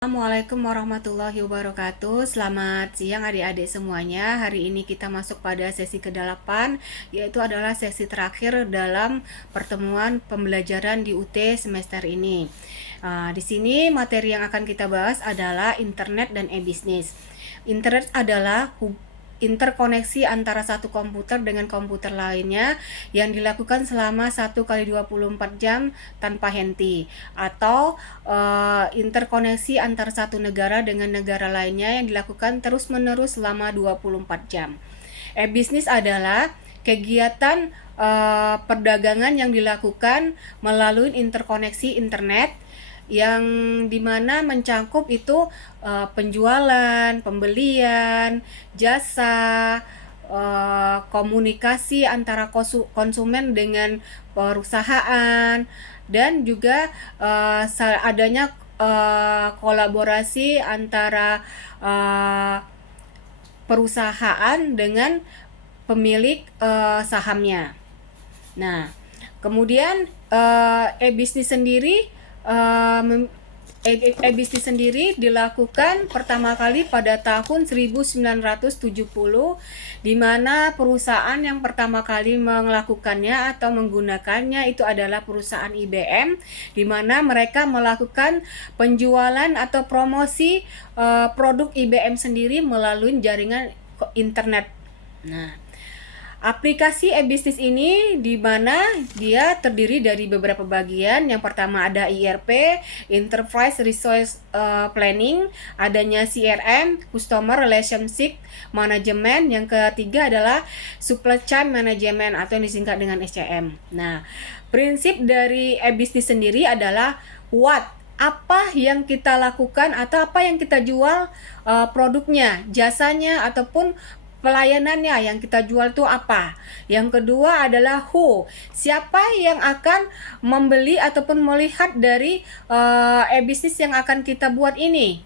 Assalamualaikum warahmatullahi wabarakatuh. Selamat siang adik-adik semuanya. Hari ini kita masuk pada sesi ke-8, yaitu adalah sesi terakhir dalam pertemuan pembelajaran di UT semester ini. Di sini materi yang akan kita bahas adalah internet dan e-bisnis. Internet adalah interkoneksi antara satu komputer dengan komputer lainnya yang dilakukan selama 1 kali 24 jam tanpa henti, atau interkoneksi antara satu negara dengan negara lainnya yang dilakukan terus-menerus selama 24 jam. E-bisnis adalah kegiatan perdagangan yang dilakukan melalui interkoneksi internet yang dimana mencangkup itu penjualan, pembelian, jasa, komunikasi antara konsumen dengan perusahaan, dan juga adanya kolaborasi antara perusahaan dengan pemilik sahamnya. Nah, kemudian e-bisnis sendiri dilakukan pertama kali pada tahun 1970, di mana perusahaan yang pertama kali melakukannya atau menggunakannya itu adalah perusahaan IBM, di mana mereka melakukan penjualan atau promosi produk IBM sendiri melalui jaringan internet. Nah, aplikasi e-bisnis ini di mana dia terdiri dari beberapa bagian. Yang pertama ada ERP, Enterprise Resource Planning, adanya CRM, Customer Relationship Management. Yang ketiga adalah Supply Chain Management atau yang disingkat dengan SCM. Nah, prinsip dari e-bisnis sendiri adalah apa yang kita lakukan atau apa yang kita jual, produknya, jasanya, ataupun pelayanannya yang kita jual itu apa. Yang kedua adalah who, siapa yang akan membeli ataupun melihat dari e-bisnis yang akan kita buat ini.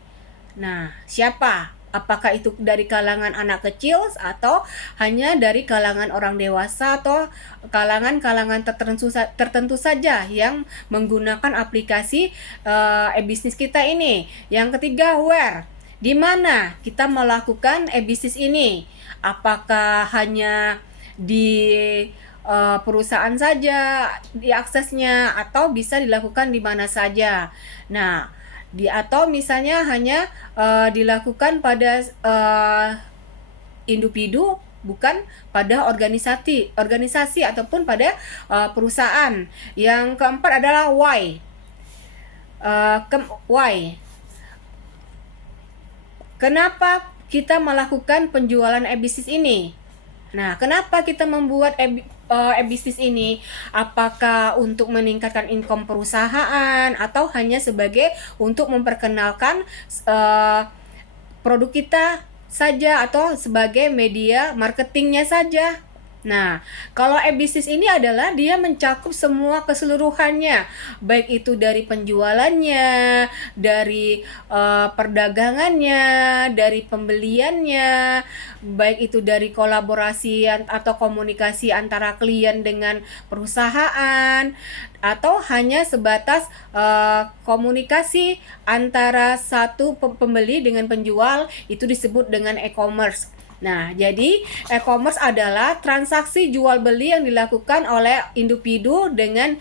Nah, siapa? Apakah itu dari kalangan anak kecil atau hanya dari kalangan orang dewasa atau kalangan tertentu saja yang menggunakan aplikasi e-bisnis kita ini. Yang ketiga where, di mana kita melakukan e-bisnis ini. Apakah hanya di perusahaan saja diaksesnya atau bisa dilakukan di mana saja. Nah, atau misalnya hanya dilakukan pada individu, bukan pada organisasi ataupun pada perusahaan. Yang keempat adalah why. Kenapa kita melakukan penjualan e-bisnis ini? Nah, kenapa kita membuat e-bisnis ini? Apakah untuk meningkatkan income perusahaan atau hanya sebagai untuk memperkenalkan produk kita saja atau sebagai media marketingnya saja? Nah, kalau e-bisnis ini adalah dia mencakup semua keseluruhannya, baik itu dari penjualannya, dari perdagangannya, dari pembeliannya, baik itu dari kolaborasi atau komunikasi antara klien dengan perusahaan, atau hanya sebatas komunikasi antara satu pembeli dengan penjual, itu disebut dengan e-commerce. Nah, jadi e-commerce adalah transaksi jual beli yang dilakukan oleh individu dengan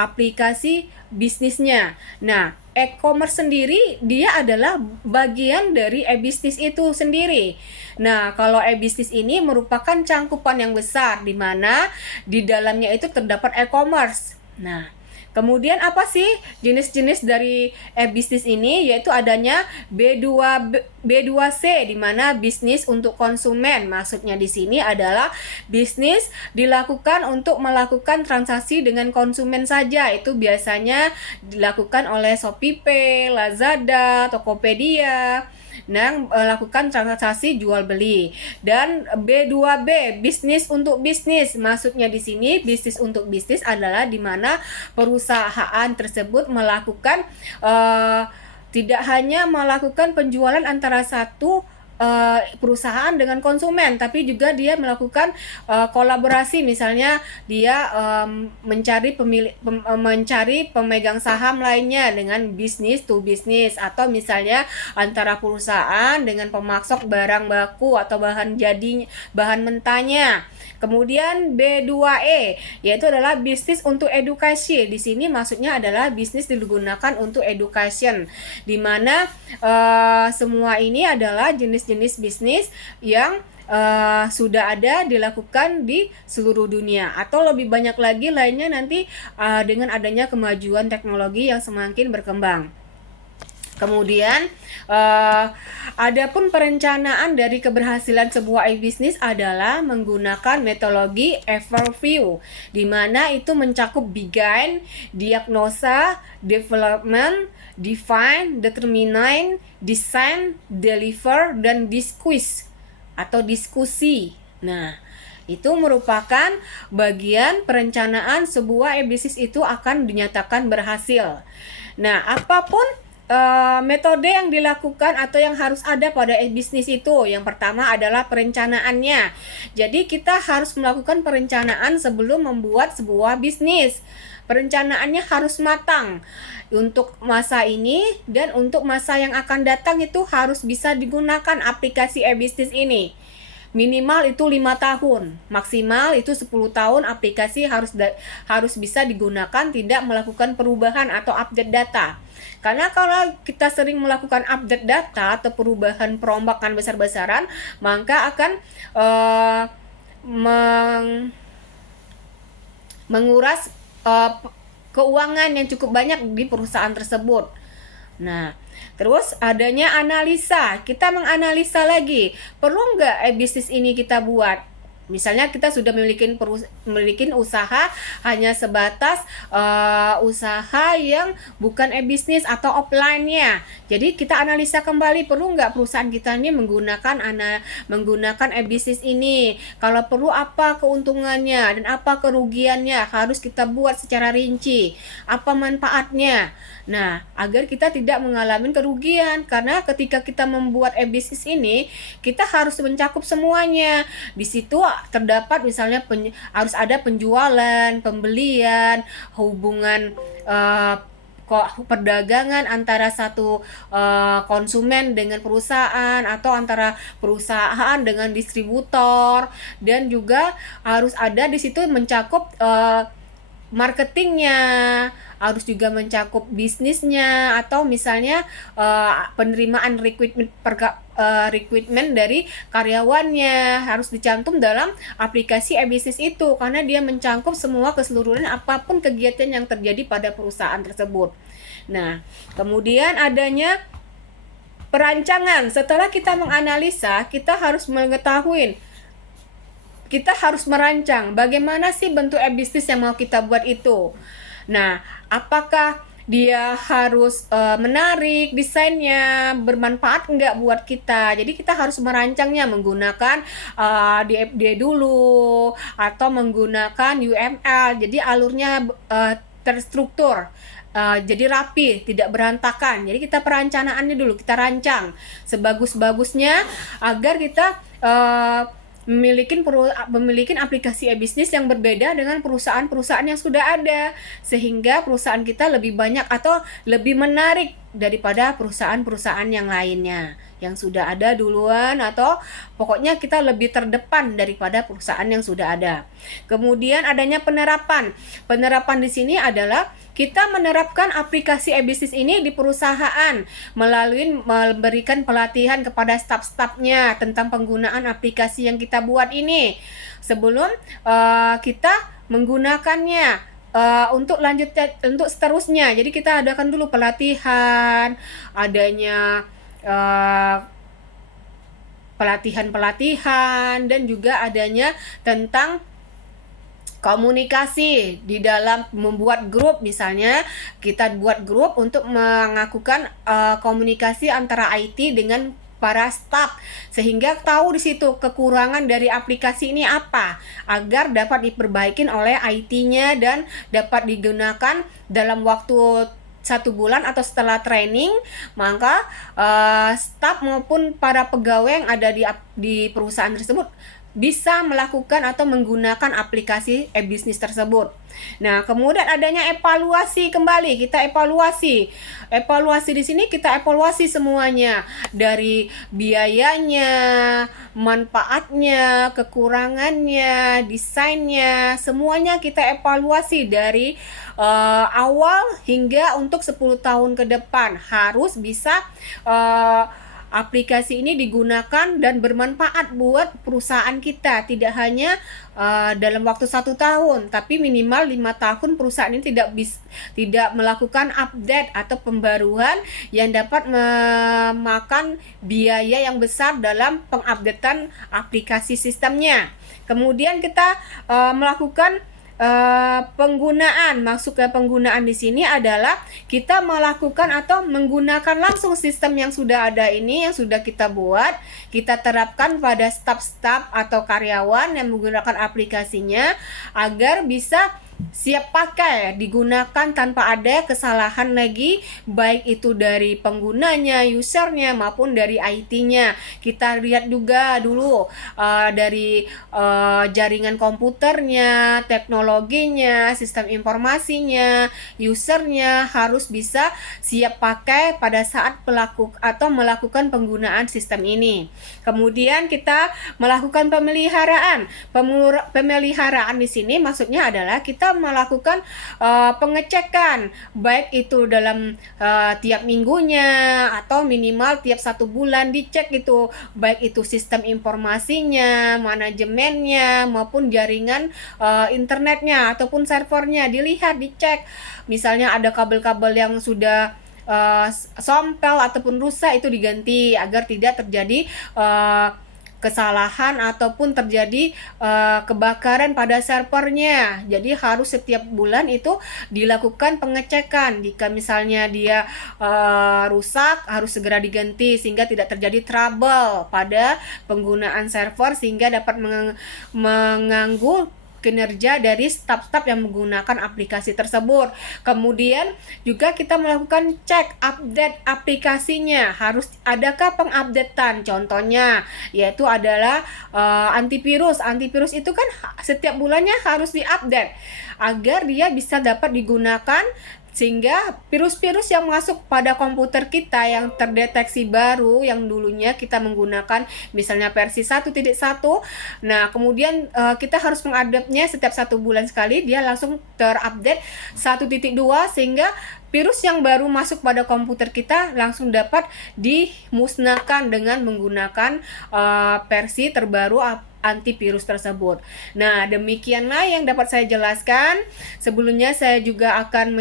aplikasi bisnisnya. Nah, e-commerce sendiri dia adalah bagian dari e-bisnis itu sendiri. Nah, kalau e-bisnis ini merupakan cangkupan yang besar di mana di dalamnya itu terdapat e-commerce. Nah, kemudian apa sih jenis-jenis dari e-bisnis ini? Yaitu adanya B2C, di mana bisnis untuk konsumen. Maksudnya di sini adalah bisnis dilakukan untuk melakukan transaksi dengan konsumen saja. Itu biasanya dilakukan oleh ShopeePay, Lazada, Tokopedia. Nah, melakukan transaksi jual beli. Dan B2B, bisnis untuk bisnis. Maksudnya di sini bisnis untuk bisnis adalah di mana perusahaan tersebut melakukan tidak hanya melakukan penjualan antara satu perusahaan dengan konsumen, tapi juga dia melakukan kolaborasi, misalnya dia mencari pemegang saham lainnya dengan bisnis to bisnis, atau misalnya antara perusahaan dengan pemasok barang baku atau bahan mentahnya. Kemudian B2E yaitu adalah bisnis untuk edukasi. Di sini maksudnya adalah bisnis digunakan untuk education, di mana semua ini adalah jenis-jenis bisnis yang sudah ada dilakukan di seluruh dunia, atau lebih banyak lagi lainnya nanti dengan adanya kemajuan teknologi yang semakin berkembang. Kemudian adapun perencanaan dari keberhasilan sebuah bisnis adalah menggunakan metodologi overview, di mana itu mencakup begin, diagnosa, development, define, determine, design, deliver, dan discuss atau diskusi. Nah, itu merupakan bagian perencanaan sebuah bisnis itu akan dinyatakan berhasil. Nah, apapun metode yang dilakukan atau yang harus ada pada bisnis itu, yang pertama adalah perencanaannya. Jadi kita harus melakukan perencanaan sebelum membuat sebuah bisnis. Perencanaannya harus matang untuk masa ini, dan untuk masa yang akan datang itu harus bisa digunakan aplikasi e-bisnis ini. Minimal itu 5 tahun, maksimal itu 10 tahun aplikasi harus bisa digunakan, tidak melakukan perubahan atau update data. Karena kalau kita sering melakukan update data atau perubahan perombakan besar-besaran, maka akan menguras keuangan yang cukup banyak di perusahaan tersebut. Nah, terus adanya analisa. Kita menganalisa lagi, perlu nggak bisnis ini kita buat? Misalnya kita sudah memiliki usaha hanya sebatas usaha yang bukan e-bisnis atau offline-nya. Jadi kita analisa kembali, perlu nggak perusahaan kita ini menggunakan e-bisnis ini? Kalau perlu, apa keuntungannya dan apa kerugiannya? Harus kita buat secara rinci. Apa manfaatnya? Nah, agar kita tidak mengalami kerugian, karena ketika kita membuat e-bisnis ini, kita harus mencakup semuanya. Di situ terdapat misalnya harus ada penjualan, pembelian, hubungan perdagangan antara satu konsumen dengan perusahaan, atau antara perusahaan dengan distributor, dan juga harus ada di situ mencakup marketingnya, harus juga mencakup bisnisnya, atau misalnya penerimaan rekrutmen dari karyawannya harus dicantum dalam aplikasi e-bisnis itu, karena dia mencakup semua keseluruhan apapun kegiatan yang terjadi pada perusahaan tersebut. Nah, kemudian adanya perancangan. Setelah kita menganalisa, kita harus mengetahui, kita harus merancang bagaimana sih bentuk e-bisnis yang mau kita buat itu. Nah, apakah dia harus menarik, desainnya bermanfaat enggak buat kita? Jadi kita harus merancangnya menggunakan DFD dulu, atau menggunakan UML. Jadi alurnya terstruktur, jadi rapi, tidak berantakan. Jadi kita perencanaannya dulu kita rancang sebagus-bagusnya, agar kita memiliki aplikasi e-bisnis yang berbeda dengan perusahaan-perusahaan yang sudah ada, sehingga perusahaan kita lebih banyak atau lebih menarik daripada perusahaan-perusahaan yang lainnya yang sudah ada duluan, atau pokoknya kita lebih terdepan daripada perusahaan yang sudah ada. Kemudian adanya penerapan. Penerapan di sini adalah kita menerapkan aplikasi e-bisnis ini di perusahaan melalui memberikan pelatihan kepada staf-stafnya tentang penggunaan aplikasi yang kita buat ini sebelum kita menggunakannya untuk seterusnya. Jadi kita adakan dulu pelatihan, adanya pelatihan, dan juga adanya tentang komunikasi di dalam membuat grup. Misalnya kita buat grup untuk melakukan komunikasi antara IT dengan para staf, sehingga tahu di situ kekurangan dari aplikasi ini apa, agar dapat diperbaiki oleh IT-nya dan dapat digunakan dalam waktu 1 bulan atau setelah training, maka staf maupun para pegawai yang ada di perusahaan tersebut bisa melakukan atau menggunakan aplikasi e-bisnis tersebut. Nah, kemudian adanya evaluasi kembali. Kita evaluasi. Evaluasi di sini kita evaluasi semuanya, dari biayanya, manfaatnya, kekurangannya, desainnya, semuanya kita evaluasi dari awal hingga untuk 10 tahun ke depan. Harus bisa aplikasi ini digunakan dan bermanfaat buat perusahaan kita, tidak hanya dalam waktu 1 tahun, tapi minimal 5 tahun perusahaan ini tidak melakukan update atau pembaruan yang dapat memakan biaya yang besar dalam pengupdatean aplikasi sistemnya. Kemudian kita melakukan penggunaan. Masuk ke penggunaan di sini adalah kita melakukan atau menggunakan langsung sistem yang sudah ada ini, yang sudah kita buat, kita terapkan pada staf-staf atau karyawan yang menggunakan aplikasinya agar bisa siap pakai, digunakan tanpa ada kesalahan lagi, baik itu dari penggunanya, usernya maupun dari IT-nya. Kita lihat juga dulu dari jaringan komputernya, teknologinya, sistem informasinya, usernya harus bisa siap pakai pada saat melakukan penggunaan sistem ini. Kemudian kita melakukan pemeliharaan. Pemeliharaan di sini maksudnya adalah kita melakukan pengecekan, baik itu dalam tiap minggunya atau minimal tiap 1 bulan dicek itu, baik itu sistem informasinya, manajemennya maupun jaringan internetnya ataupun servernya dilihat, dicek. Misalnya ada kabel-kabel yang sudah sompel ataupun rusak, itu diganti agar tidak terjadi kesalahan ataupun terjadi kebakaran pada servernya. Jadi harus setiap bulan itu dilakukan pengecekan. Jika misalnya dia rusak, harus segera diganti sehingga tidak terjadi trouble pada penggunaan server, sehingga dapat mengganggu kinerja dari staf-staf yang menggunakan aplikasi tersebut. Kemudian juga kita melakukan cek update aplikasinya, harus adakah pengupdatean. Contohnya yaitu adalah antivirus. Antivirus itu kan setiap bulannya harus diupdate agar dia bisa dapat digunakan, sehingga virus-virus yang masuk pada komputer kita yang terdeteksi baru, yang dulunya kita menggunakan misalnya versi 1.1, nah kemudian kita harus mengupdate-nya setiap 1 bulan sekali, dia langsung terupdate 1.2, sehingga virus yang baru masuk pada komputer kita langsung dapat dimusnahkan dengan menggunakan versi terbaru antivirus tersebut. Nah, demikianlah yang dapat saya jelaskan. Sebelumnya saya juga akan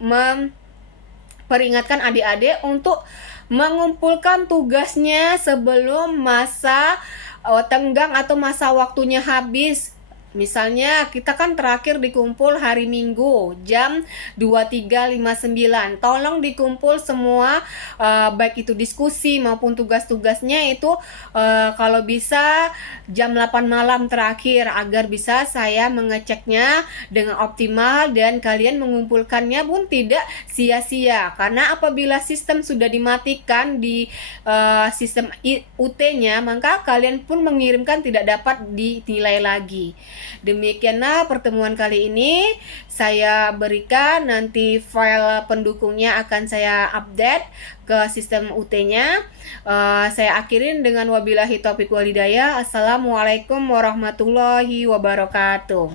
memperingatkan adik-adik untuk mengumpulkan tugasnya sebelum masa tenggang atau masa waktunya habis. Misalnya kita kan terakhir dikumpul hari Minggu jam 23.59. Tolong dikumpul semua, baik itu diskusi maupun tugas-tugasnya itu kalau bisa jam 8 malam terakhir, agar bisa saya mengeceknya dengan optimal dan kalian mengumpulkannya pun tidak sia-sia. Karena apabila sistem sudah dimatikan di sistem UT-nya, maka kalian pun mengirimkan tidak dapat dinilai lagi. Demikianlah pertemuan kali ini, saya berikan nanti file pendukungnya akan saya update ke sistem UT-nya. Saya akhirin dengan wabillahi taufiq walhidayah. Assalamualaikum warahmatullahi wabarakatuh.